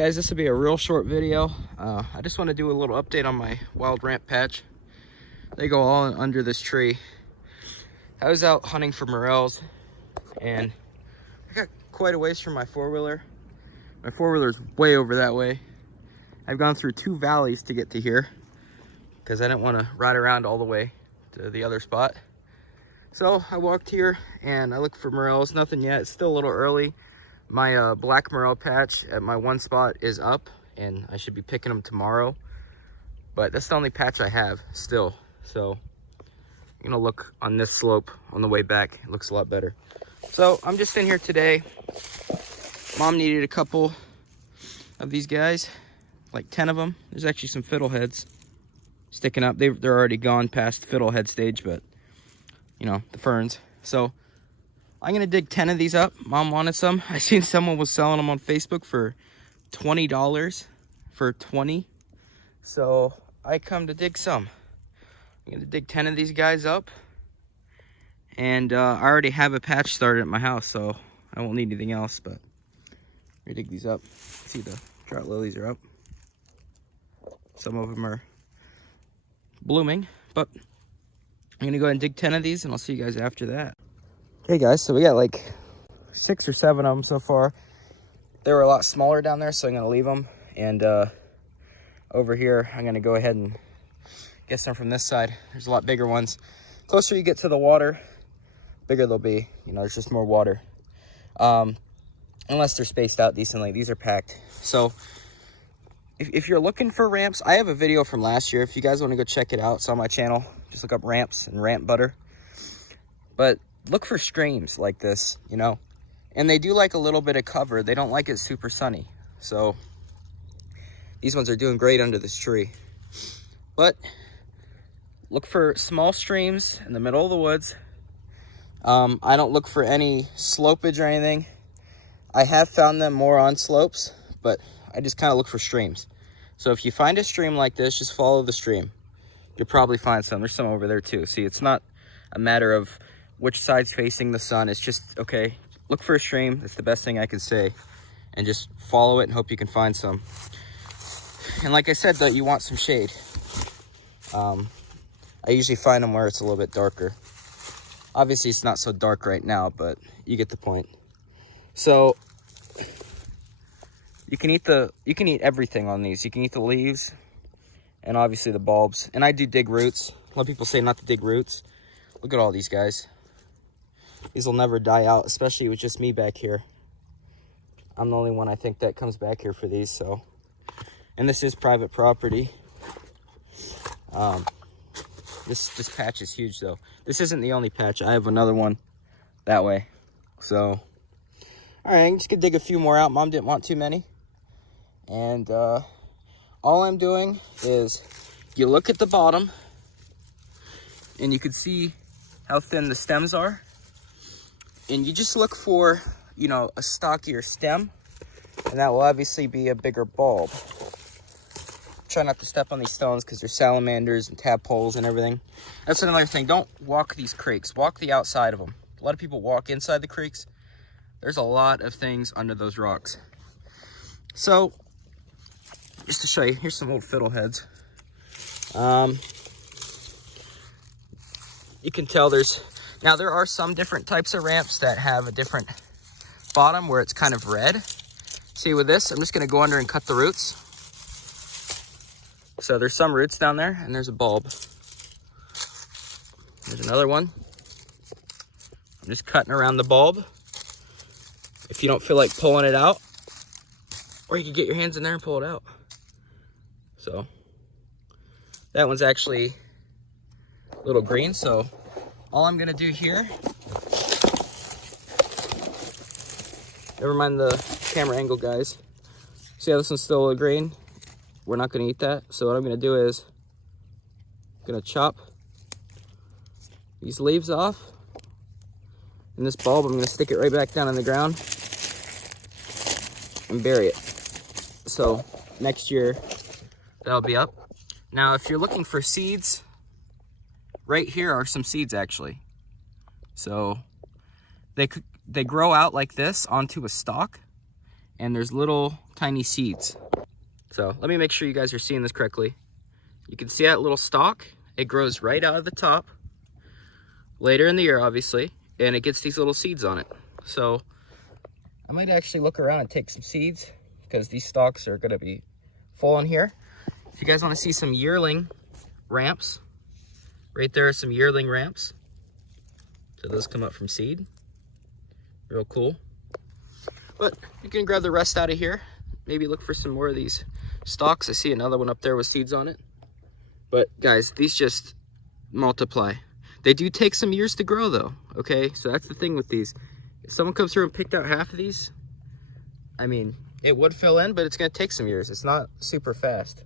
guys, this will be a real short video. I just want to do a little update on my wild ramp patch. They go all under this tree. I was out hunting for morels and I got quite a ways from my four-wheeler. My four-wheeler is way over that way. I've gone through 2 valleys to get to here because I didn't want to ride around all the way to the other spot. So I walked here and I looked for morels. Nothing yet. It's still a little early. My black morel patch at my one spot is up and I should be picking them tomorrow. But that's the only patch I have still. So I'm gonna look on this slope on the way back. It looks a lot better. So I'm just in here today. Mom needed a couple of these guys, like 10 of them. There's actually some fiddleheads sticking up. They're already gone past fiddlehead stage, but you know, the ferns. So I'm gonna dig 10 of these up. Mom wanted some. I seen someone was selling them on Facebook for $20 for 20. So I come to dig some. I'm gonna dig 10 of these guys up. And I already have a patch started at my house, so I won't need anything else, but I'm gonna dig these up. See, the drought lilies are up. Some of them are blooming, but I'm gonna go ahead and dig 10 of these and I'll see you guys after that. Hey guys, so we got like 6 or 7 of them so far. They were a lot smaller down there, so I'm gonna leave them. And over here, I'm gonna go ahead and get some from this side. There's a lot bigger ones. Closer you get to the water, bigger they'll be. You know, there's just more water. Unless they're spaced out decently. These are packed. So if you're looking for ramps, I have a video from last year. If you guys want to go check it out, it's on my channel. Just look up ramps and ramp butter. But look for streams like this, you know. And they do like a little bit of cover. They don't like it super sunny. So these ones are doing great under this tree. But look for small streams in the middle of the woods. I don't look for any slopage or anything. I have found them more on slopes, but I just kind of look for streams. So if you find a stream like this, just follow the stream. You'll probably find some. There's some over there too. See, it's not a matter of which side's facing the sun. It's just, okay, look for a stream. That's the best thing I can say. And just follow it and hope you can find some. And like I said, though, you want some shade. I usually find them where it's a little bit darker. Obviously, it's not so dark right now, but you get the point. So you can eat everything on these. You can eat the leaves and obviously the bulbs. And I do dig roots. A lot of people say not to dig roots. Look at all these guys. These will never die out, especially with just me back here. I'm the only one I think that comes back here for these. So, and this is private property. This patch is huge though. This isn't the only patch. I have another one that way. So, all right, I'm just gonna dig a few more out. Mom didn't want too many. And all I'm doing is you look at the bottom and you can see how thin the stems are. And you just look for, you know, a stockier stem. And that will obviously be a bigger bulb. Try not to step on these stones because there's salamanders and tadpoles and everything. That's another thing. Don't walk these creeks. Walk the outside of them. A lot of people walk inside the creeks. There's a lot of things under those rocks. So, just to show you, here's some old fiddleheads. You can tell now there are some different types of ramps that have a different bottom where it's kind of red. See with this, I'm just gonna go under and cut the roots. So there's some roots down there and there's a bulb. There's another one. I'm just cutting around the bulb. If you don't feel like pulling it out, or you can get your hands in there and pull it out. So that one's actually a little green. So all I'm gonna do here, never mind the camera angle, guys. See how this one's still a little green? We're not gonna eat that. So what I'm gonna do is I'm gonna chop these leaves off. And this bulb, I'm gonna stick it right back down in the ground and bury it. So next year, that'll be up. Now, if you're looking for seeds, right here are some seeds actually. So they grow out like this onto a stalk, and there's little tiny seeds. So let me make sure you guys are seeing this correctly. You can see that little stalk. It grows right out of the top later in the year, obviously, and it gets these little seeds on it. So I might actually look around and take some seeds, because these stalks are going to be full in here. If you guys want to see some yearling ramps, right there are some yearling ramps. So those come up from seed. Real cool. But you can grab the rest out of here. Maybe look for some more of these stalks. I see another one up there with seeds on it. But guys, these just multiply. They do take some years to grow though, okay? So that's the thing with these. If someone comes through and picked out half of these, I mean, it would fill in, but it's gonna take some years. It's not super fast.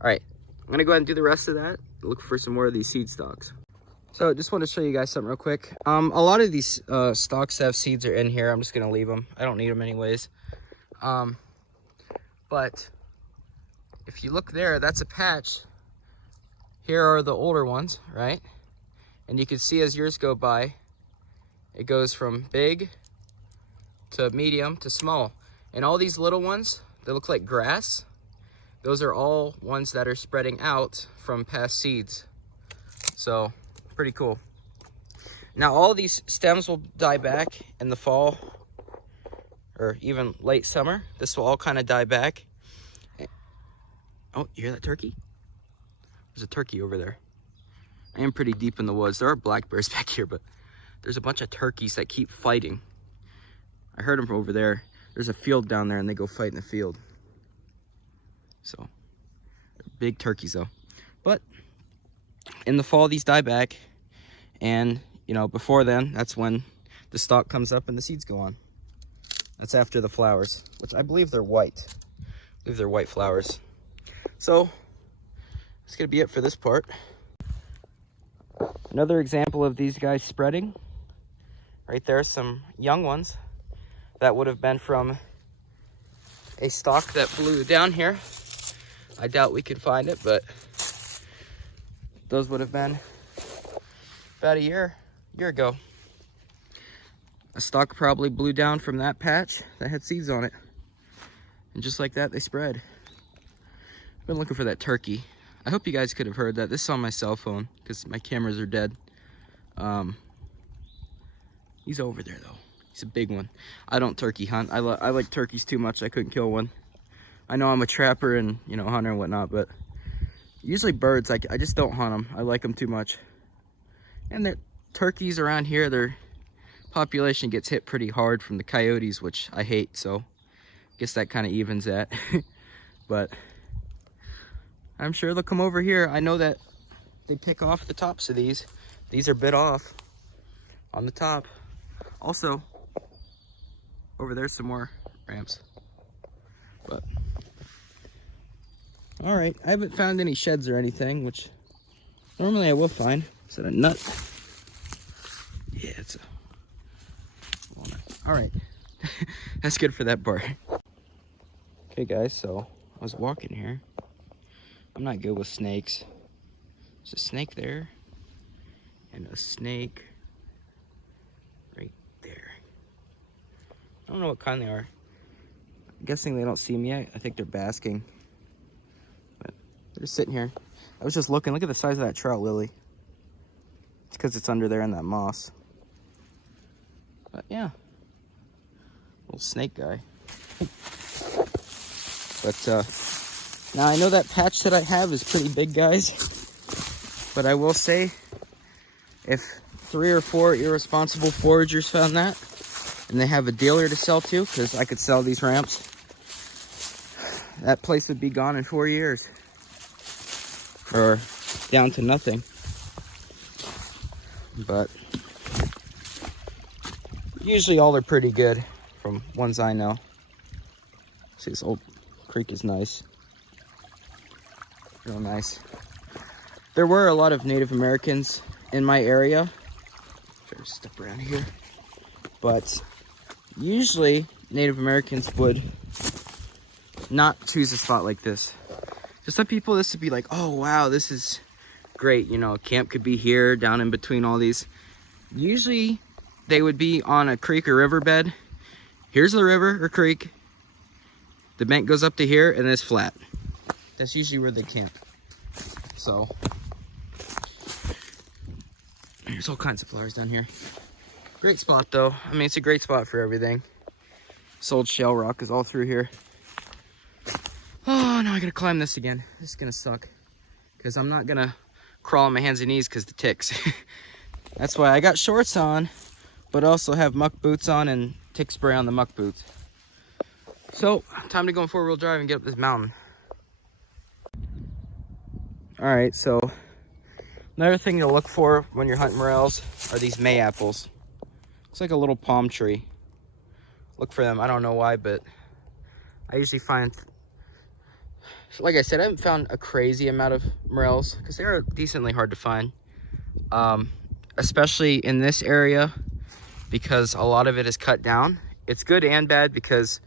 All right, I'm gonna go ahead and do the rest of that. Look for some more of these seed stalks. So just want to show you guys something real quick. A lot of these stalks that have seeds are in here. I'm just gonna leave them. I don't need them anyways. But if you look there, that's a patch. Here are the older ones, right? And you can see as years go by, it goes from big to medium to small. And all these little ones that look like grass, those are all ones that are spreading out from past seeds. So pretty cool. Now all these stems will die back in the fall or even late summer. This will all kind of die back. Oh, you hear that turkey? There's a turkey over there. I am pretty deep in the woods. There are black bears back here, but there's a bunch of turkeys that keep fighting. I heard them from over there. There's a field down there and they go fight in the field. So, big turkeys though. But in the fall, these die back. And, you know, before then, that's when the stalk comes up and the seeds go on. That's after the flowers, which I believe they're white. I believe they're white flowers. So, that's gonna be it for this part. Another example of these guys spreading. Right there, some young ones that would have been from a stalk that blew down here. I doubt we can find it, but those would have been about a year ago. A stalk probably blew down from that patch that had seeds on it. And just like that, they spread. I've been looking for that turkey. I hope you guys could have heard that. This is on my cell phone because my cameras are dead. He's over there though. He's a big one. I don't turkey hunt. I like turkeys too much. I couldn't kill one. I know I'm a trapper and, you know, hunter and whatnot, but usually birds, I just don't hunt them. I like them too much. And the turkeys around here, their population gets hit pretty hard from the coyotes, which I hate, so I guess that kind of evens that. But I'm sure they'll come over here. I know that they pick off the tops of these. These are bit off on the top. Also, over there's some more ramps. But all right, I haven't found any sheds or anything, which normally I will find. Is that a nut? Yeah, it's a walnut. All right, that's good for that part. Okay guys, so I was walking here. I'm not good with snakes. There's a snake there and a snake right there. I don't know what kind they are. I'm guessing they don't see me. I think they're basking. But they're just sitting here. I was just looking. Look at the size of that trout lily. It's because it's under there in that moss. But yeah. Little snake guy. But now I know that patch that I have is pretty big, guys. But I will say, if 3 or 4 irresponsible foragers found that, and they have a dealer to sell to, because I could sell these ramps, that place would be gone in 4 years. Or down to nothing. But usually all are pretty good from ones I know. See, this old creek is nice. Real nice. There were a lot of Native Americans in my area. Try to step around here. But usually Native Americans would not choose a spot like this. To some people this would be like, oh wow, this is great, you know, camp could be here down in between all these. Usually they would be on a creek or riverbed. Here's the river or creek, The bank goes up to here and it's flat. That's usually where they camp. So there's all kinds of flowers down here. Great spot though. I mean, it's a great spot for everything. This old shell rock is all through here. Oh, now I gotta climb this again. This is gonna suck. Because I'm not gonna crawl on my hands and knees because the ticks. That's why I got shorts on, but also have muck boots on and tick spray on the muck boots. So, time to go in 4-wheel drive and get up this mountain. Alright, so another thing to look for when you're hunting morels are these May apples. Looks like a little palm tree. Look for them. I don't know why, but I usually find, like I said, I haven't found a crazy amount of morels because they are decently hard to find. Especially in this area because a lot of it is cut down. It's good and bad because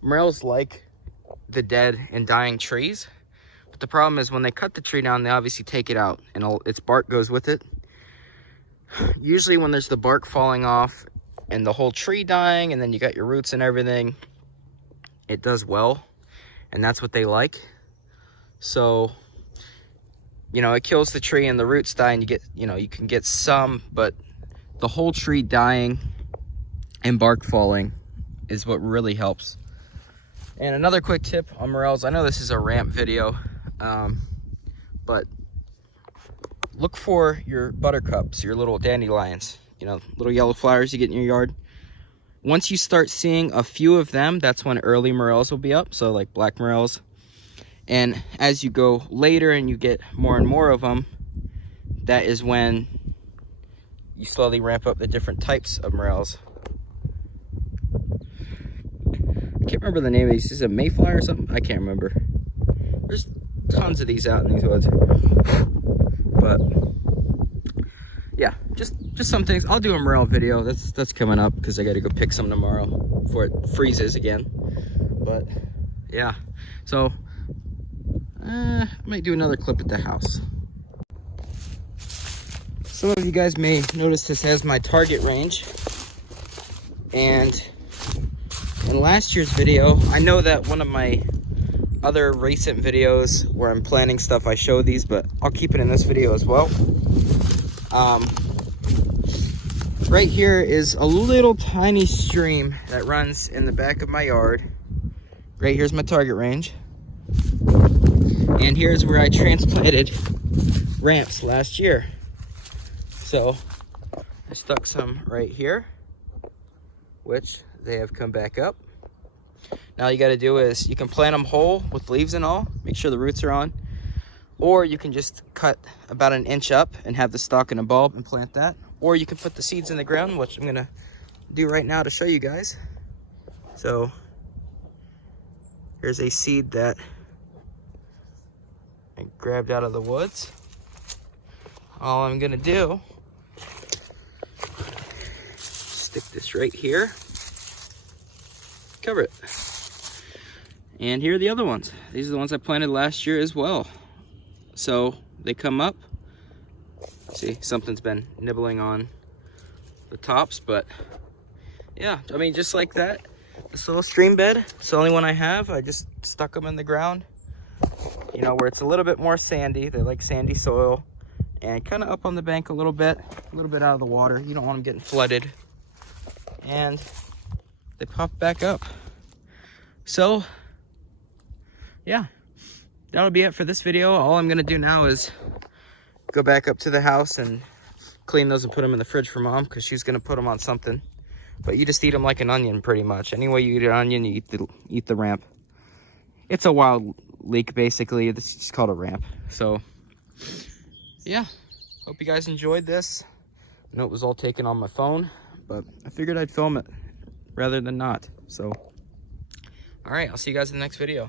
morels like the dead and dying trees. But the problem is when they cut the tree down, they obviously take it out and its bark goes with it. Usually when there's the bark falling off and the whole tree dying and then you got your roots and everything, it does well. And that's what they like. So, you know, it kills the tree and the roots die and you get, you know, you can get some, but the whole tree dying and bark falling is what really helps. And another quick tip on morels, I know this is a ramp video, but look for your buttercups, your little dandelions, you know, little yellow flowers you get in your yard. Once you start seeing a few of them, that's when early morels will be up, so like black morels. And as you go later and you get more and more of them, that is when you slowly ramp up the different types of morels. I can't remember the name of these. Is it Mayflower or something? I can't remember. There's tons of these out in these woods. But yeah, just some things. I'll do a morel video. That's coming up because I got to go pick some tomorrow before it freezes again. But yeah, so I might do another clip at the house. Some of you guys may notice this has my target range. And in last year's video, I know that one of my other recent videos where I'm planning stuff, I show these, but I'll keep it in this video as well. Right here is a little tiny stream that runs in the back of my yard. Right here's my target range. And here's where I transplanted ramps last year. So I stuck some right here, which they have come back up. Now all you got to do is you can plant them whole with leaves and all, make sure the roots are on, or you can just cut about an inch up and have the stalk and a bulb and plant that, or you can put the seeds in the ground, which I'm gonna do right now to show you guys. So here's a seed that I grabbed out of the woods. All I'm gonna do, stick this right here, cover it. And here are the other ones. These are the ones I planted last year as well. So they come up. See, something's been nibbling on the tops, but yeah, I mean, just like that. This little stream bed, it's the only one I have. I just stuck them in the ground, you know, where it's a little bit more sandy. They like sandy soil, and kind of up on the bank a little bit out of the water. You don't want them getting flooded. And they pop back up. So yeah, that'll be it for this video. All I'm gonna do now is go back up to the house and clean those and put them in the fridge for Mom, because she's gonna put them on something. But you just eat them like an onion, pretty much. Any way you eat an onion, you eat the ramp. It's a wild leek, basically. It's just called a ramp. So yeah, hope you guys enjoyed this. I know it was all taken on my phone, but I figured I'd film it rather than not. So all right, I'll see you guys in the next video.